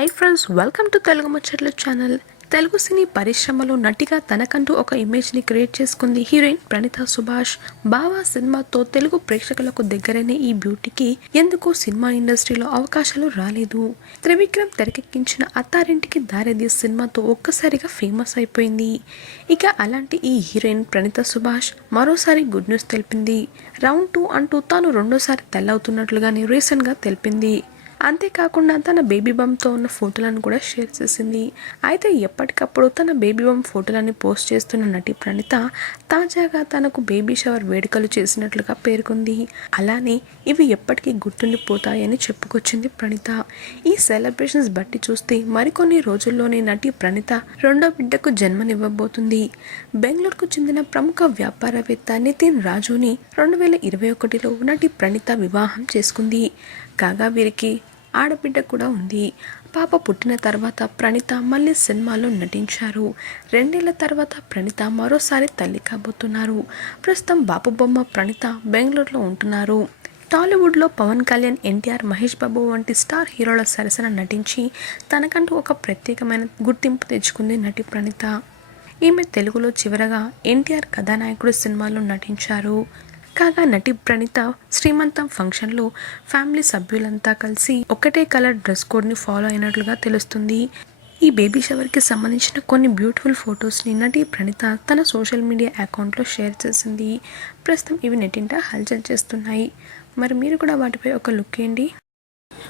Hi friends welcome to Telugu ముచ్చట్ల channel Telugu cine పరిశ్రమలో నటిగా తనకంటూ ఒక ఇమేజ్ని క్రియేట్ చేసుకుంది హీరోయిన్ ప్రణీత సుభాష్. బావా సినిమాతో తెలుగు ప్రేక్షకులకు దగ్గరైన ఈ బ్యూటీకి ఎందుకో సినిమా ఇండస్ట్రీలో అవకాశాలు రాలేదు. త్రివిక్రమ్ తెరకెక్కించిన అత్తారింటికి దారేది సినిమాతో ఒక్కసారిగా ఫేమస్ అయిపోయింది. ఇక అలాంటి ఈ హీరోయిన్ ప్రణీత సుభాష్ మరోసారి గుడ్ న్యూస్ తెలిపింది. రౌండ్ టూ అంటూ తాను రెండోసారి తెల్లవుతున్నట్లుగానే రీసెంట్గా తెలిపింది. అంతేకాకుండా తన బేబీ బమ్తో ఉన్న ఫోటోలను కూడా షేర్ చేసింది. అయితే ఎప్పటికప్పుడు తన బేబీ బమ్ ఫోటోలని పోస్ట్ చేస్తున్న నటి ప్రణీత తాజాగా తనకు బేబీ షవర్ వేడుకలు చేసినట్లుగా పేర్కొంది. అలానే ఇవి ఎప్పటికీ గుర్తుండిపోతాయని చెప్పుకొచ్చింది ప్రణీత. ఈ సెలబ్రేషన్స్ బట్టి చూస్తే మరికొన్ని రోజుల్లోనే నటి ప్రణీత రెండో బిడ్డకు జన్మనివ్వబోతుంది. బెంగళూరుకు చెందిన ప్రముఖ వ్యాపారవేత్త నితిన్ రాజుని రెండు వేల ఇరవై ఒకటిలో నటి ప్రణీత వివాహం చేసుకుంది. కాగా వీరికి ఆడబిడ్డ కూడా ఉంది. పాప పుట్టిన తర్వాత ప్రణీత మళ్ళీ సినిమాలో నటించారు. రెండేళ్ళ తర్వాత ప్రణీత మరోసారి తల్లి కాబోతున్నారు. ప్రస్తుతం బాపు బొమ్మ ప్రణీత బెంగళూరులో ఉంటున్నారు. టాలీవుడ్లో పవన్ కళ్యాణ్ ఎన్టీఆర్ మహేష్ బాబు వంటి స్టార్ హీరోల సరసన నటించి తనకంటూ ఒక ప్రత్యేకమైన గుర్తింపు తెచ్చుకుంది నటి ప్రణీత. ఈమె తెలుగులో చివరగా ఎన్టీఆర్ కథానాయకుడు సినిమాలో నటించారు. కాగా నటి ప్రణీత శ్రీమంతం ఫంక్షన్లో ఫ్యామిలీ సభ్యులంతా కలిసి ఒకటే కలర్ డ్రెస్ కోడ్ని ఫాలో అయినట్లుగా తెలుస్తుంది. ఈ బేబీ షవర్కి సంబంధించిన కొన్ని బ్యూటిఫుల్ ఫొటోస్ని నటి ప్రణీత తన సోషల్ మీడియా అకౌంట్లో షేర్ చేసింది. ప్రస్తుతం ఇవి నెట్టింట హల్చల్ చేస్తున్నాయి. మరి మీరు కూడా వాటిపై ఒక లుక్ ఏంటి?